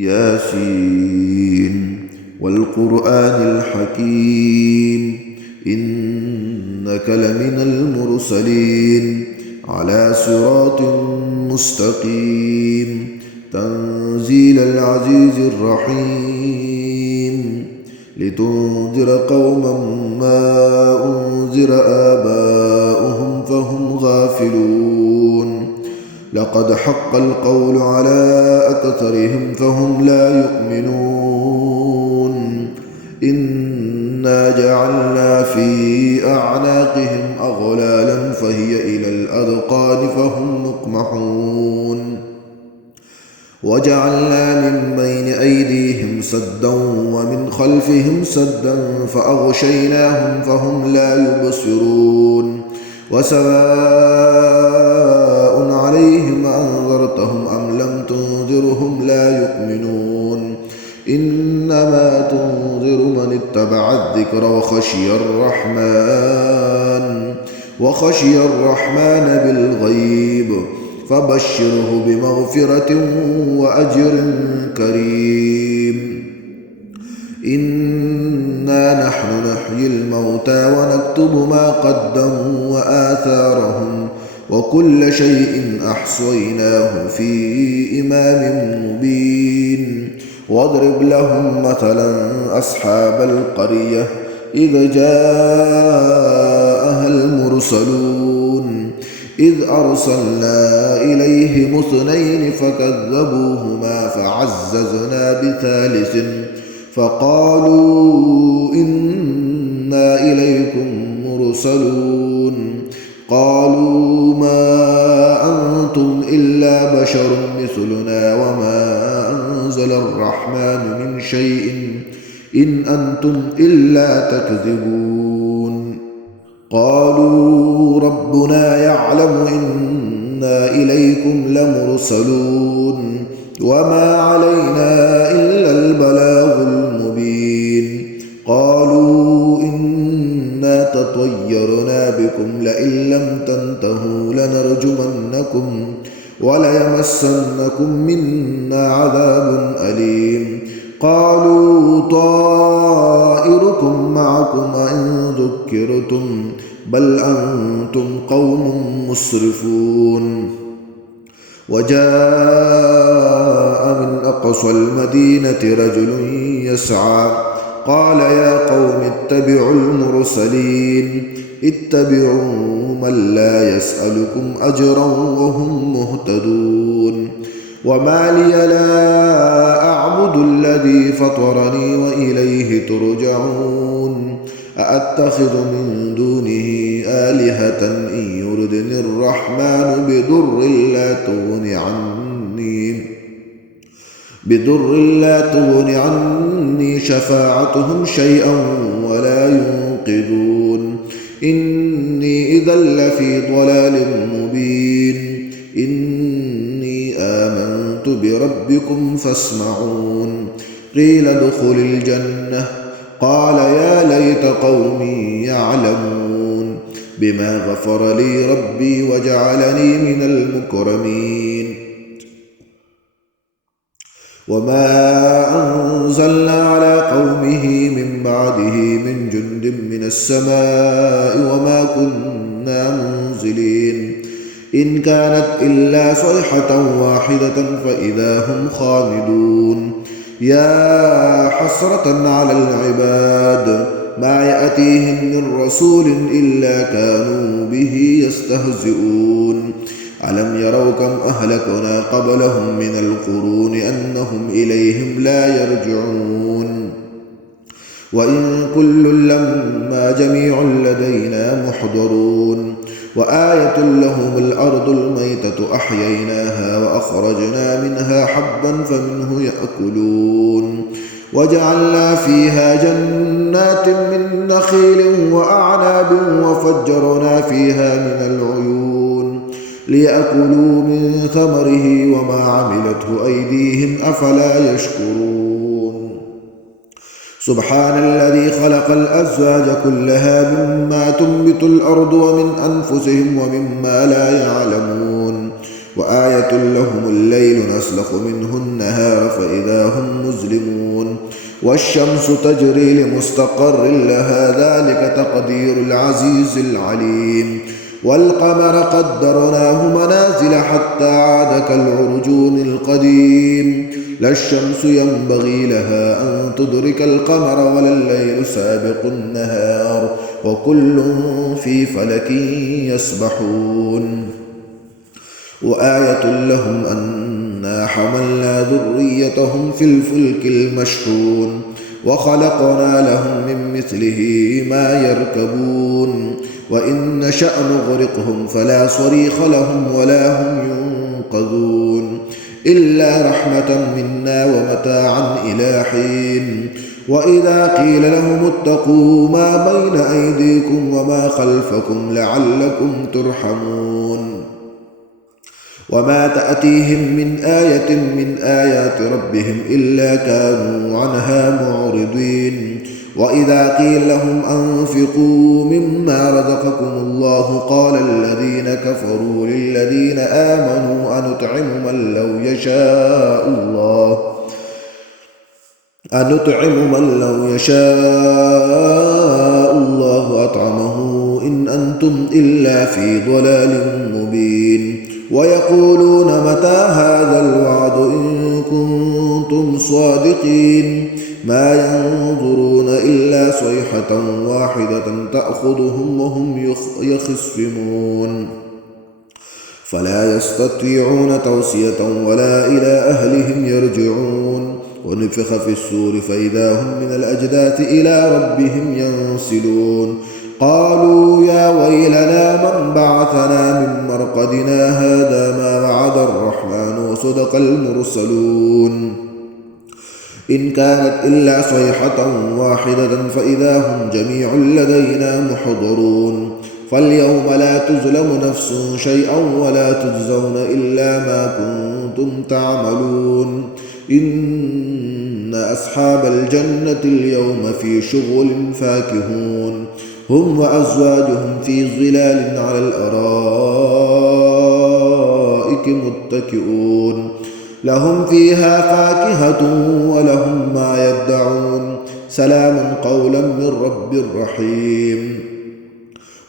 ياسين والقرآن الحكيم إنك لمن المرسلين على صراط مستقيم تنزيل العزيز الرحيم لتنذر قوما ما أنذر آباؤهم فهم غافلون لقد حق القول على أكثرهم فهم لا يؤمنون إنا جعلنا في أعناقهم أغلالا فهي إلى الأذقان فهم مقمحون وجعلنا من بين أيديهم سدا ومن خلفهم سدا فأغشيناهم فهم لا يبصرون وسواء عليهم أنذرتهم أم لم تنذرهم لا يؤمنون إنما تنذر من اتبع الذكر وخشي الرحمن بالغيب فبشره بمغفرة وأجر كريم إنا نحن نحيي الموتى ونكتب ما قدموا وآثارهم وكل شيء أحصيناه في إمام مبين واضرب لهم مثلا أصحاب القرية إذ جاءها المرسلون إذ أرسلنا إليهم 2 فكذبوهما فعززنا بثالث فقالوا إنا إليكم مرسلون قالوا ما أنتم إلا بشر مثلنا وما أنزل الرحمن من شيء إن أنتم إلا تكذبون قالوا ربنا يعلم إنا إليكم لمرسلون وما علينا إلا البلاغ المبين قالوا إنا تطيرنا بكم لئن لم تنتهوا لنرجمنكم وليمسنكم منا عذاب أليم قالوا طائركم معكم إن ذكرتم بل أنتم قوم مسرفون وجاء من أقصى المدينة رجل يسعى قال يا قوم اتبعوا المرسلين اتبعوا من لا يسألكم أجرا وهم مهتدون وما لي لا أعبد الذي فطرني وإليه ترجعون أأتخذ من دونه آلهة إن يردني الرحمن بضر لا تغن عني شفاعتهم شيئا ولا ينقذون إني إذا لفي ضلال مبين إني آمنت بربكم فاسمعون قيل ادخل الجنة قال يا ليت قومي يعلمون بما غفر لي ربي وجعلني من المكرمين وما أنزلنا على قومه من بعده من جند من السماء وما كنا منزلين إن كانت إلا صيحة واحدة فإذا هم خامدون يا حسرة على العباد ما يأتيهم من رسول إلا كانوا به يستهزئون ألم يروا كم أهلكنا قبلهم من القرون أنهم إليهم لا يرجعون وإن كل لما جميع لدينا محضرون وآية لهم الأرض الميتة أحييناها وأخرجنا منها حبا فمنه يأكلون وجعلنا فيها جنات من نخيل وأعناب وفجرنا فيها من العيون ليأكلوا من ثمره وما عملته أيديهم أفلا يشكرون سبحان الذي خلق الأزواج كلها مما تنبت الأرض ومن أنفسهم ومما لا يعلمون وآية لهم الليل نسلخ منه النهار فإذا هم مظلمون والشمس تجري لمستقر لها ذلك تقدير العزيز العليم والقمر قدرناه منازل حتى عاد كالعرجون القديم لا الشمس ينبغي لها أن تدرك القمر ولا الليل سابق النهار وكل في فلك يسبحون وآية لهم أنا حملنا ذريتهم في الفلك المشحون وخلقنا لهم من مثله ما يركبون وإن نشأ نغرقهم فلا صريخ لهم ولا هم ينقذون إلا رحمة منا ومتاعا إلى حين وإذا قيل لهم اتقوا ما بين أيديكم وما خلفكم لعلكم ترحمون وما تأتيهم من آية من آيات ربهم إلا كانوا عنها معرضين وإذا قيل لهم أنفقوا مما رزقكم الله قال الذين كفروا للذين آمنوا أنطعم من لو يشاء الله أطعمه إن أنتم إلا في ضلال مبين ويقولون متى هذا الوعد إن كنتم صادقين ما ينظرون إلا صيحة واحدة تأخذهم وهم يخصمون فلا يستطيعون توصية ولا إلى أهلهم يرجعون ونفخ في السور فإذا هم من الأجداث إلى ربهم ينسلون قالوا يا ويلنا من بعثنا من مرقدنا هذا ما وعد الرحمن وصدق المرسلون إن كانت إلا صيحة واحدة فإذا هم جميع لدينا محضرون فاليوم لا تظلم نفس شيئا ولا تجزون إلا ما كنتم تعملون إن أصحاب الجنة اليوم في شغل فاكهون هم وأزواجهم في ظلال على الأرائك متكئون لهم فيها فاكهة ولهم ما يدعون سلام قولا من رب رحيم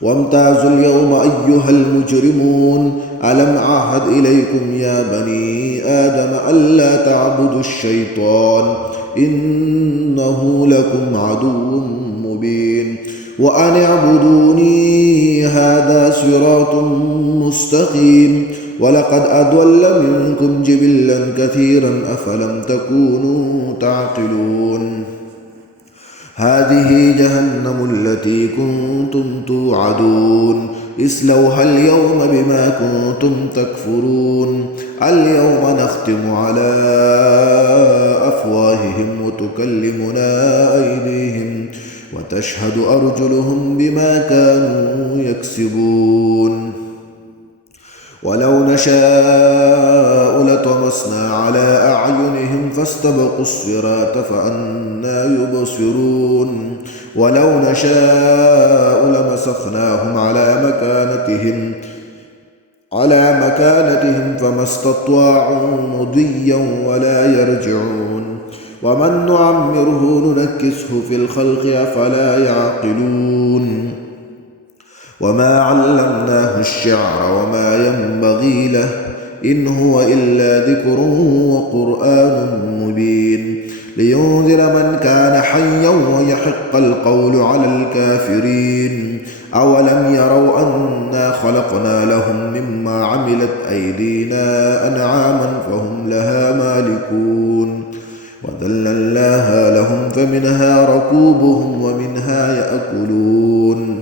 وامتازوا اليوم أيها المجرمون ألم أعهد إليكم يا بني آدم ألا تعبدوا الشيطان إنه لكم عدو مبين وأن اعبدوني هذا صراط مستقيم ولقد أضل منكم جبلا كثيرا أفلم تكونوا تعقلون هذه جهنم التي كنتم توعدون اصلوها اليوم بما كنتم تكفرون اليوم نختم على أفواههم وتكلمنا أيديهم وتشهد أرجلهم بما كانوا يكسبون ولو نشاء لطمسنا على أعينهم فاستبقوا الصراط فأنى يبصرون ولو نشاء لمسخناهم على مكانتهم فما استطاعوا مضيا ولا يرجعون ومن نعمره ننكسه في الخلق أفلا يعقلون وما علمناه الشعر وما ينبغي له إن هو إلا ذكر وقرآن مبين لينذر من كان حيا ويحق القول على الكافرين أولم يروا أنا خلقنا لهم مما عملت أيدينا أنعاما فهم لها مالكون وذللناها لهم فمنها ركوبهم ومنها يأكلون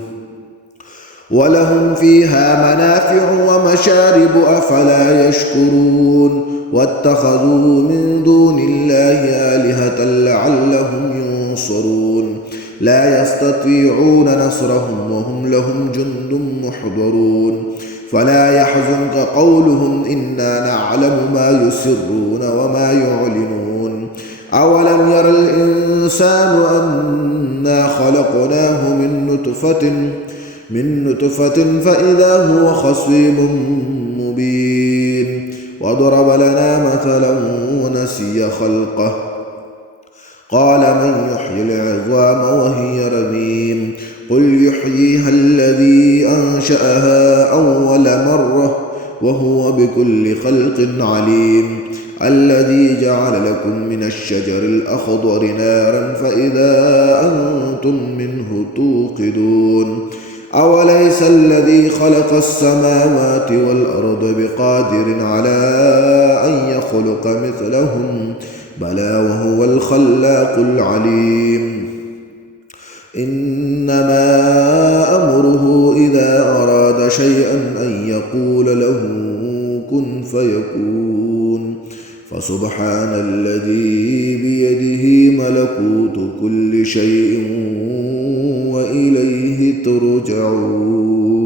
ولهم فيها منافع ومشارب أفلا يشكرون واتخذوا من دون الله آلهة لعلهم ينصرون لا يستطيعون نصرهم وهم لهم جند محضرون فلا يحزنك قولهم إنا نعلم ما يسرون وما يعلنون أولم ير الإنسان أنا خلقناه من نطفة فإذا هو خصيم مبين وضرب لنا مثلا ونسي خلقه قال من يحيي العظام وهي رميم قل يحييها الذي أنشأها أول مرة وهو بكل خلق عليم الذي جعل لكم من الشجر الأخضر نارا فإذا أنتم منه توقدون أوليس الذي خلق السماوات والأرض بقادر على أن يخلق مثلهم بلى وهو الخلاق العليم إنما أمره إذا أراد شيئا أن يقول له كن فيكون فسبحان الذي بيده ملكوت كل شيء وإليه ترجعون.